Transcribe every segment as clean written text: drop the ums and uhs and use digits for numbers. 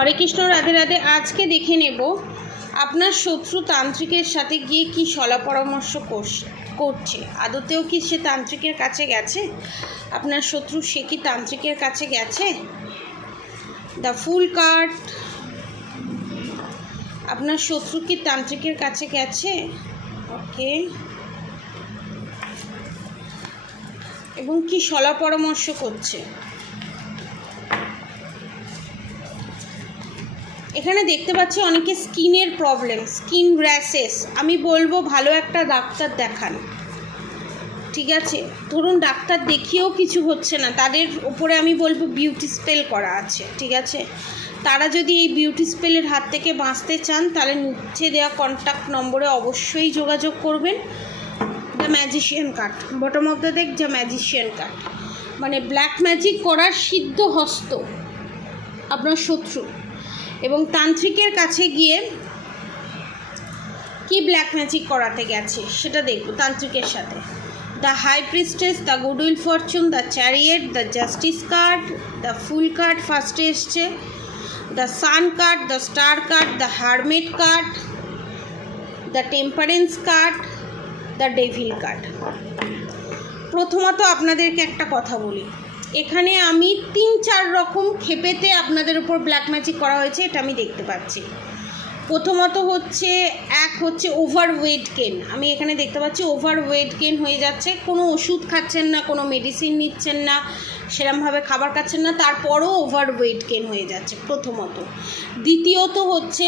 হরে কৃষ্ণ, রাধে রাধে। আজকে দেখে নেব আপনার শত্রু তান্ত্রিকের সাথে গিয়ে কি সলা পরামর্শ করছে। আদতেও কি সে তান্ত্রিকের কাছে গেছে? আপনার শত্রু সে কি তান্ত্রিকের কাছে গেছে? দ্য ফুল কার্ড, আপনার শত্রু কি তান্ত্রিকের কাছে গেছে? ওকে, এবং কি সলা পরামর্শ করছে। এখানে দেখতে পাচ্ছি অনেকে স্কিনের প্রবলেম, স্কিন র্যাশেস। আমি বলবো ভালো একটা ডাক্তার দেখান, ঠিক আছে? ধরুন ডাক্তার দেখিয়েও কিছু হচ্ছে না, তাদের উপরে আমি বলবো বিউটি স্পেল করা আছে, ঠিক আছে? তারা যদি এই বিউটি স্পেলের হাত থেকে বাঁচতে চান তাহলে নিচে দেওয়া কন্ট্যাক্ট নম্বরে অবশ্যই যোগাযোগ করবেন। The magician card, bottom of the deck, the magician card, মানে ব্ল্যাক ম্যাজিক করার সিদ্ধ হস্ত আপনার শত্রু, এবং তান্ত্রিকের কাছে গিয়ে কি ব্ল্যাক ম্যাজিক করাতে গেছে সেটা দেখব তান্ত্রিকের সাথে। The high priestess, the goodwill fortune, the chariot, the justice card, the fool card ফার্স্টে এসছে, the sun card, the star card, the hermit card, the temperance card, the devil card. প্রথমত আপনাদেরকে একটা কথা বলি, এখানে আমি 3-4 রকম ক্ষেপেতে আপনাদের উপর ব্ল্যাক ম্যাজিক করা হয়েছে, এটা আমি দেখতে পাচ্ছি। প্রথমত হচ্ছে ওভার ওয়েট গেন। আমি এখানে দেখতে পাচ্ছি ওভার ওয়েট গেন হয়ে যাচ্ছে, কোনো ওষুধ খাচ্ছেন না, কোনো মেডিসিন নিচ্ছেন না, সেরমভাবে খাবার খাচ্ছেন না, তারপরও ওভার ওয়েট গেন হয়ে যাচ্ছে প্রথমত। দ্বিতীয়ত হচ্ছে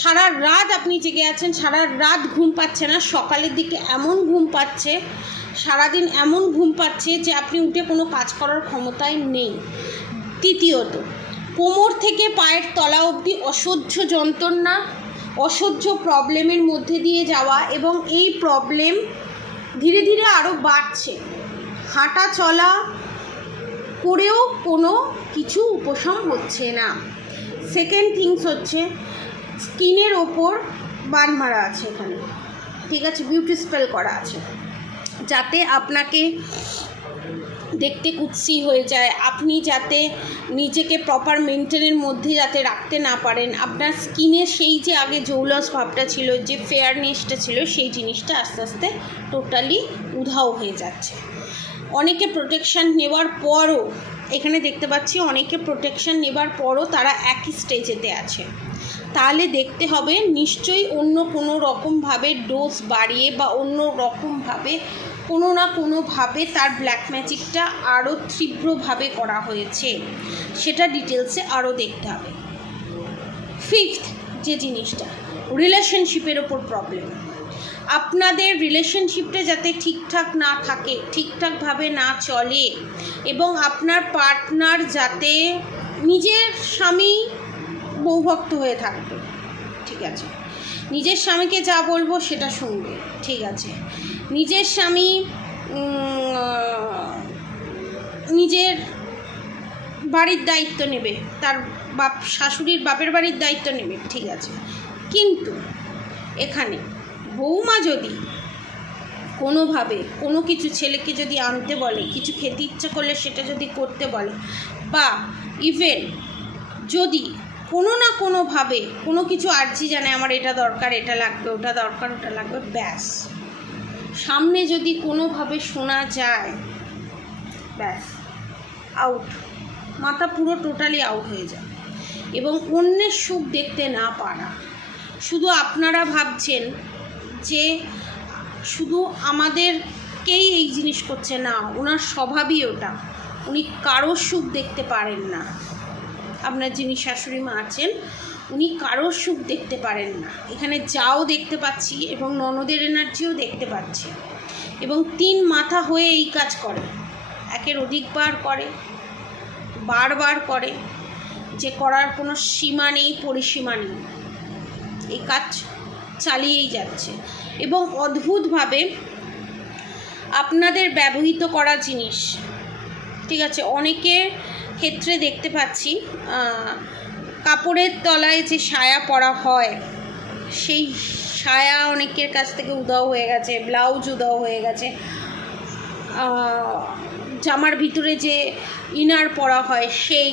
সারা রাত আপনি জেগে আছেন, সারা রাত ঘুম পাচ্ছে না, সকালের দিকে এমন ঘুম পাচ্ছে, সারাদিন এমন ঘুম পাচ্ছে যে আপনি উঠে কোনো কাজ করার ক্ষমতায় নেই। তৃতীয়ত কোমর থেকে পায়ের তলা অবধি অসহ্য যন্ত্রণা, অসহ্য প্রবলেমের মধ্যে দিয়ে যাওয়া, এবং এই প্রবলেম ধীরে ধীরে আরও বাড়ছে। হাঁটা চলা করেও কোনো কিছু উপশম হচ্ছে না। সেকেন্ড থিংস হচ্ছে স্কিনের ওপর বান মারা আছে এখানে, ঠিক আছে? বিউটি স্পেল করা আছে যাতে আপনাকে দেখতে কুৎসি হয়ে যায়, আপনি যাতে নিজেকে প্রপার মেনটেনের মধ্যে যাতে রাখতে না পারেন, আপনার স্কিনে সেই যে আগে জৌলস ভাবটা ছিল, যে ফেয়ারনেসটা ছিল, সেই জিনিসটা আস্তে আস্তে টোটালি উধাও হয়ে যাচ্ছে। অনেকে প্রোটেকশান নেওয়ার পরও, এখানে দেখতে পাচ্ছি অনেকে প্রোটেকশান নেওয়ার পরও তারা একই স্টেজেতে আছে। তাহলে দেখতে হবে নিশ্চয়ই অন্য কোনো রকমভাবে ডোজ বাড়িয়ে বা অন্য রকমভাবে কোনো না কোনোভাবে তার ব্ল্যাক ম্যাজিকটা আরও তীব্রভাবে করা হয়েছে, সেটা ডিটেলসে আরও দেখতে হবে। ফিফথ যে জিনিসটা, রিলেশনশিপের ওপর প্রবলেম। আপনাদের রিলেশনশিপটা যাতে ঠিকঠাক না থাকে, ঠিকঠাকভাবে না চলে, এবং আপনার পার্টনার যাতে নিজের স্বামী বউভক্ত হয়ে থাকবে, ঠিক আছে? নিজের স্বামীকে যা বলবো সেটা শুনবে, ঠিক আছে? নিজের স্বামী নিজের বাড়ির দায়িত্ব নেবে, তার শাশুড়ির বাপের বাড়ির দায়িত্ব নেবে, ঠিক আছে? কিন্তু এখানে বৌমা যদি কোনোভাবে কোনো কিছু ছেলেকে যদি আনতে বলে, কিছু খেতে ইচ্ছা করলে সেটা যদি করতে বলে, বা ইভেন যদি কোনো না কোনোভাবে কোনো কিছু আর্জি জানায়, আমার এটা দরকার, এটা লাগবে, ওটা দরকার, ওটা লাগবে, ব্যাস সামনে যদি কোনোভাবে শোনা যায়, ব্যাস আউট, মাথা পুরো টোটালি আউট হয়ে যায়। এবং অন্যের সুখ দেখতে না পারা, শুধু আপনারা ভাবছেন যে শুধু আমাদেরকেই এই জিনিস করছে, না, ওনার স্বভাবই ওটা, উনি কারোর সুখ দেখতে পারেন না। আপনার যিনি শাশুড়ি মা আছেন উনি কারোর সুখ দেখতে পারেন না। এখানে যাও দেখতে পাচ্ছি, এবং ননদের এনার্জিও দেখতে পাচ্ছি, এবং 3 মাথা হয়ে এই কাজ করে, একের অধিকবার করে, বারবার করে, যে করার কোনো সীমা নেই, পরিসীমা নেই, এই কাজ চালিয়েই যাচ্ছে। এবং অদ্ভুতভাবে আপনাদের ব্যবহৃত করা জিনিস, ঠিক আছে? অনেকের ক্ষেত্রে দেখতে পাচ্ছি কাপড়ের তলায় যে সায়া পরা হয়, সেই সায়া অনেকের কাছ থেকে উধাও হয়ে গেছে, ব্লাউজ উধাও হয়ে গেছে, জামার ভিতরে যে ইনার পরা হয় সেই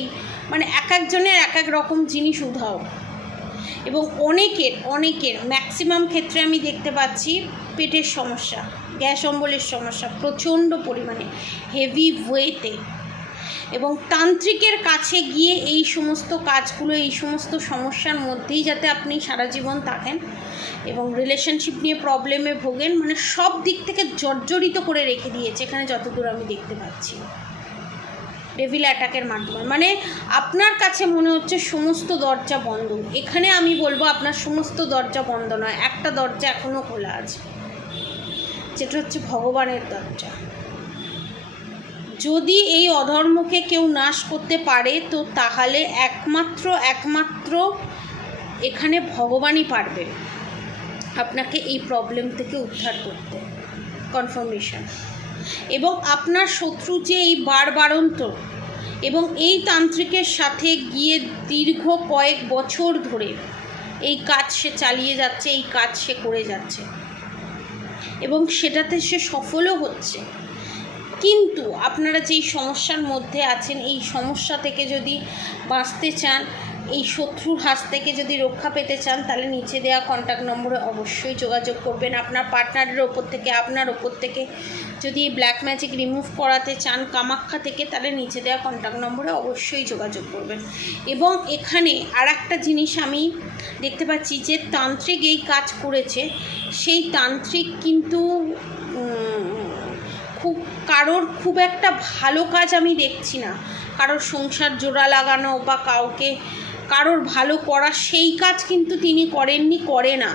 মানে এক একজনের এক এক রকম জিনিস উধাও। এবং অনেকের ম্যাক্সিমাম ক্ষেত্রে আমি দেখতে পাচ্ছি পেটের সমস্যা, গ্যাস অম্বলের সমস্যা প্রচণ্ড পরিমাণে, হেভি ওয়েতে। এবং তান্ত্রিকের কাছে গিয়ে এই সমস্ত কাজগুলো, এই সমস্ত সমস্যার মধ্যেই যাতে আপনি সারা জীবন থাকেন এবং রিলেশনশিপ নিয়ে প্রবলেমে ভোগেন, মানে সব দিক থেকে জর্জরিত করে রেখে দিয়েছে এখানে যতদূর আমি দেখতে পাচ্ছি ডেভিল অ্যাটাকের মাধ্যমে। মানে আপনার কাছে মনে হচ্ছে সমস্ত দরজা বন্ধ। এখানে আমি বলবো আপনার সমস্ত দরজা বন্ধ নয়, একটা দরজা এখনও খোলা আছে, যেটা হচ্ছে ভগবানের দরজা। যদি এই অধর্মকে কেউ নাশ করতে পারে তো তাহলে একমাত্র এখানে ভগবানই পারবে আপনাকে এই প্রবলেম থেকে উদ্ধার করতে। কনফার্মেশন। এবং আপনার শত্রু যে এই বারবারন্ত এবং এই তান্ত্রিকের সাথে গিয়ে দীর্ঘ কয়েক বছর ধরে এই কাজ সে চালিয়ে যাচ্ছে, এই কাজ সে করে যাচ্ছে এবং সেটাতে সে সফলও হচ্ছে। কিন্তু আপনারা যেই সমস্যার মধ্যে আছেন, এই সমস্যা থেকে যদি বাঁচতে চান, এই শত্রুর হাত থেকে যদি রক্ষা পেতে চান, তাহলে নিচে দেওয়া কন্ট্যাক্ট নম্বরে অবশ্যই যোগাযোগ করবেন। আপনার পার্টনারের ওপর থেকে, আপনার ওপর থেকে যদি এই ব্ল্যাক ম্যাজিক রিমুভ করাতে চান কামাখ্যা থেকে, তাহলে নিচে দেওয়া কন্ট্যাক্ট নম্বরে অবশ্যই যোগাযোগ করবেন। এবং এখানে আর একটা জিনিস আমি দেখতে পাচ্ছি যে তান্ত্রিক এই কাজ করেছে, সেই তান্ত্রিক কিন্তু কারোর খুব একটা ভালো কাজ আমি দেখছি না। কারোর সংসার জোড়া লাগানো বা কারোর ভালো করা, সেই কাজ কিন্তু তিনি করেননি, করে না।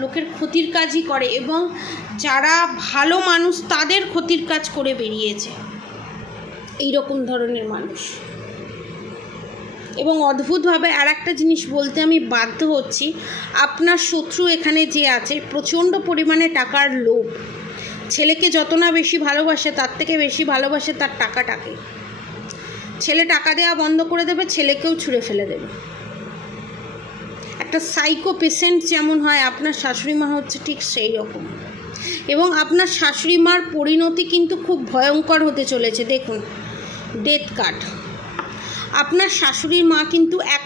লোকের ক্ষতির কাজই করে এবং যারা ভালো মানুষ তাদের ক্ষতির কাজ করে বেরিয়েছে এই রকম ধরনের মানুষ। এবং অদ্ভুতভাবে আর একটা জিনিস বলতে আমি বাধ্য হচ্ছি, আপনার শত্রু এখানে যে আছে প্রচণ্ড পরিমাণে টাকার লোভ। ছেলেকে যত না বেশি ভালোবাসে তার থেকে বেশি ভালোবাসে তার টাকাটাকে। ছেলে টাকা দেওয়া বন্ধ করে দেবে, ছেলেকেও ছুঁড়ে ফেলে দেবে। একটা সাইকো পেশেন্ট যেমন হয়, আপনার শাশুড়ি মা হচ্ছে ঠিক সেই রকম। এবং আপনার শাশুড়ি মার পরিণতি কিন্তু খুব ভয়ঙ্কর হতে চলেছে। দেখুন ডেথ কার্ড, আপনার শাশুড়ির মা কিন্তু এক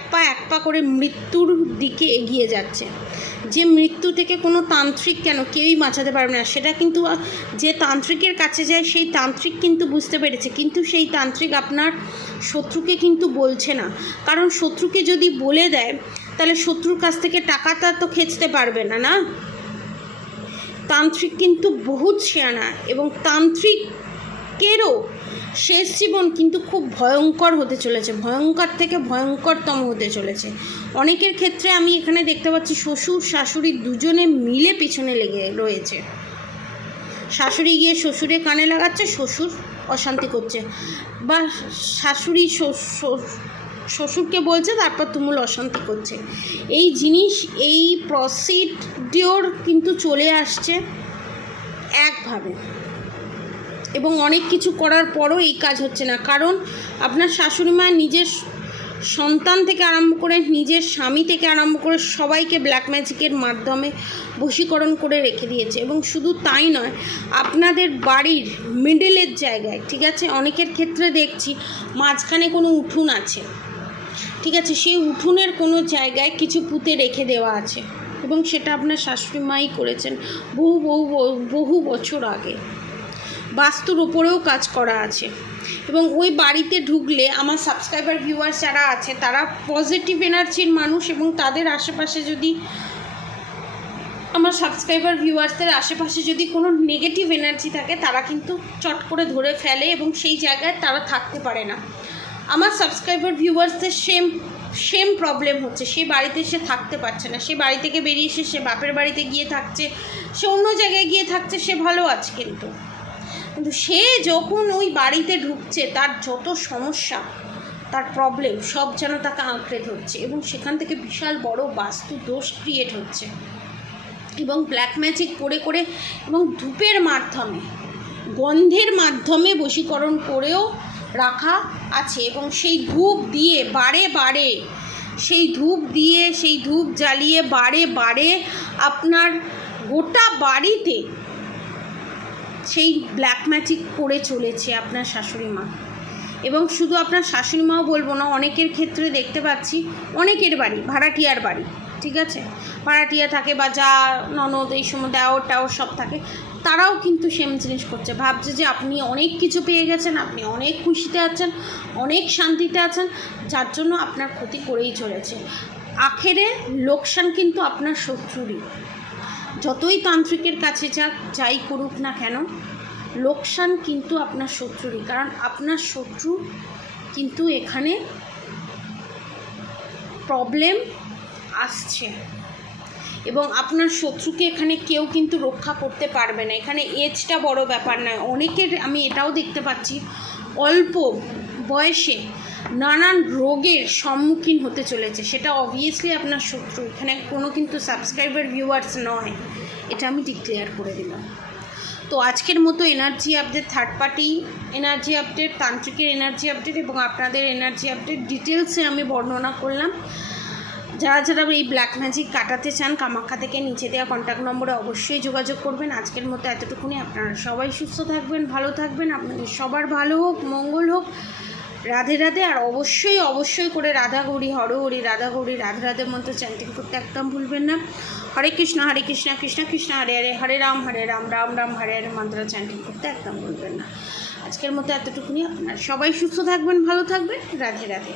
পা করে মৃত্যুর দিকে এগিয়ে যাচ্ছে। যে মৃত্যু থেকে কোনো তান্ত্রিক কেন কেউই বাঁচাতে পারবে না, সেটা কিন্তু যে তান্ত্রিকের কাছে যায় সেই তান্ত্রিক কিন্তু বুঝতে পেরেছে। কিন্তু সেই তান্ত্রিক আপনার শত্রুকে কিন্তু বলছে না, কারণ শত্রুকে যদি বলে দেয় তাহলে শত্রুর কাছ থেকে টাকাটা তো খেঁচতে পারবে না, না? তান্ত্রিক কিন্তু বহুত শেয়ানা এবং তান্ত্রিকেরও শেষ জীবন কিন্তু খুব ভয়ঙ্কর হতে চলেছে, ভয়ঙ্কর থেকে ভয়ঙ্করতম হতে চলেছে। অনেকের ক্ষেত্রে আমি এখানে দেখতে পাচ্ছি শ্বশুর শাশুড়ি দুজনে মিলে পিছনে লেগে রয়েছে। শাশুড়ি গিয়ে শ্বশুরের কানে লাগাচ্ছে, শ্বশুর অশান্তি করছে, বা শাশুড়ি শ্বশুরকে বলছে তারপর তুমুল অশান্তি করছে। এই জিনিস, এই প্রসিডিওর কিন্তু চলে আসছে একভাবে। এবং অনেক কিছু করার পরও এই কাজ হচ্ছে না, কারণ আপনার শাশুড়ি মা নিজের সন্তান থেকে আরম্ভ করে নিজের স্বামী থেকে আরম্ভ করে সবাইকে ব্ল্যাক ম্যাজিকের মাধ্যমে বশীকরণ করে রেখে দিয়েছে। এবং শুধু তাই নয়, আপনাদের বাড়ির মিডলের জায়গায়, ঠিক আছে, অনেকের ক্ষেত্রে দেখছি মাঝখানে কোনো উঠোন আছে, ঠিক আছে, সেই উঠোনের কোনো জায়গায় কিছু পুঁতে রেখে দেওয়া আছে এবং সেটা আপনার শাশুড়ি মাই করেছেন বহু বছর আগে। বাস্তুর ওপরেও কাজ করা আছে। এবং ওই বাড়িতে ঢুকলে আমার সাবস্ক্রাইবার ভিউয়ার্স যারা আছে তারা পজিটিভ এনার্জির মানুষ, এবং তাদের আশেপাশে যদি আমার সাবস্ক্রাইবার ভিউয়ার্সদের আশেপাশে যদি কোনো নেগেটিভ এনার্জি থাকে তারা কিন্তু চট করে ধরে ফেলে এবং সেই জায়গায় তারা থাকতে পারে না। আমার সাবস্ক্রাইবার ভিউয়ার্সদের সেম প্রবলেম হচ্ছে, সেই বাড়িতে সে থাকতে পারছে না, সে বাড়ি থেকে বেরিয়ে এসে সে বাপের বাড়িতে গিয়ে থাকছে, সে অন্য জায়গায় গিয়ে থাকছে, সে ভালো আছে, কিন্তু সে যখন ওই বাড়িতে ঢুকছে তার যত সমস্যা, তার প্রবলেম সব যেন তাকে আঁকড়ে ধরছে এবং সেখান থেকে বিশাল বড় বাস্তু দোষ ক্রিয়েট হচ্ছে। এবং ব্ল্যাক ম্যাজিক করে এবং ধূপের মাধ্যমে, গন্ধের মাধ্যমে বশীকরণ করেও রাখা আছে। এবং সেই ধূপ দিয়ে বারে সেই ধূপ জ্বালিয়ে বারে আপনার গোটা বাড়িতে সেই ব্ল্যাক ম্যাজিক করে চলেছে আপনার শাশুড়ি মা। এবং শুধু আপনার শাশুড়ি মাও বলবো না, অনেকের ক্ষেত্রে দেখতে পাচ্ছি অনেকের বাড়ি ভাড়াটিয়ার বাড়ি, ঠিক আছে, ভাড়াটিয়া থাকে বা যা ননদ এই সময় দেওর টাওর সব থাকে, তারাও কিন্তু সেম জিনিস করছে, ভাবছে যে আপনি অনেক কিছু পেয়ে গেছেন, আপনি অনেক খুশিতে আছেন, অনেক শান্তিতে আছেন, যার জন্য আপনার ক্ষতি করেই চলেছে। আখেরে লোকসান কিন্তু আপনার শত্রুরই, যতই তান্ত্রিকের কাছে যাই করুক না কেন, লোকসান কিন্তু আপনার শত্রুরই, কারণ আপনার শত্রু কিন্তু এখানে প্রবলেম আসছে এবং আপনার শত্রুকে এখানে কেউ কিন্তু রক্ষা করতে পারবে না। এখানে এজটা বড় ব্যাপার নয়, অনেকের আমি এটাও দেখতে পাচ্ছি অল্প বয়সে নানান রোগের সম্মুখীন হতে চলেছে, সেটা অবভিয়াসলি আপনার শত্রু, এখানে কোনো কিন্তু সাবস্ক্রাইবার ভিউয়ার্স নয়, এটা আমি ডিক্লেয়ার করে দিলাম। তো আজকের মতো energy update, third party energy update, তান্ত্রিকের এনার্জি আপডেট এবং আপনাদের এনার্জি আপডেট ডিটেলসে আমি বর্ণনা করলাম। যারা যারা এই ব্ল্যাক ম্যাজিক কাটাতে চান, কামাখ্যা থেকে নিচে দেওয়া কন্ট্যাক্ট নম্বরে অবশ্যই যোগাযোগ করবেন। আজকের মতো এতটুকুনি, আপনারা সবাই সুস্থ থাকবেন, ভালো থাকবেন, আপনাদের সবার ভালো হোক, মঙ্গল হোক, রাধে রাধে। আর অবশ্যই অবশ্যই করে রাধা গৌরী হর হরি, রাধা গৌরী রাধে রাধে মন্ত্র চ্যান্টিং করতে একদম ভুলবেন না। হরে কৃষ্ণ কৃষ্ণ কৃষ্ণ হরে হরে, হরে রাম রাম রাম হরে হরে মন্ত্র চ্যান্টিং করতে একদম ভুলবেন না। আজকের মতো এতটুকুনি, আপনারা সবাই সুস্থ থাকবেন, ভালো থাকবেন, রাধে রাধে।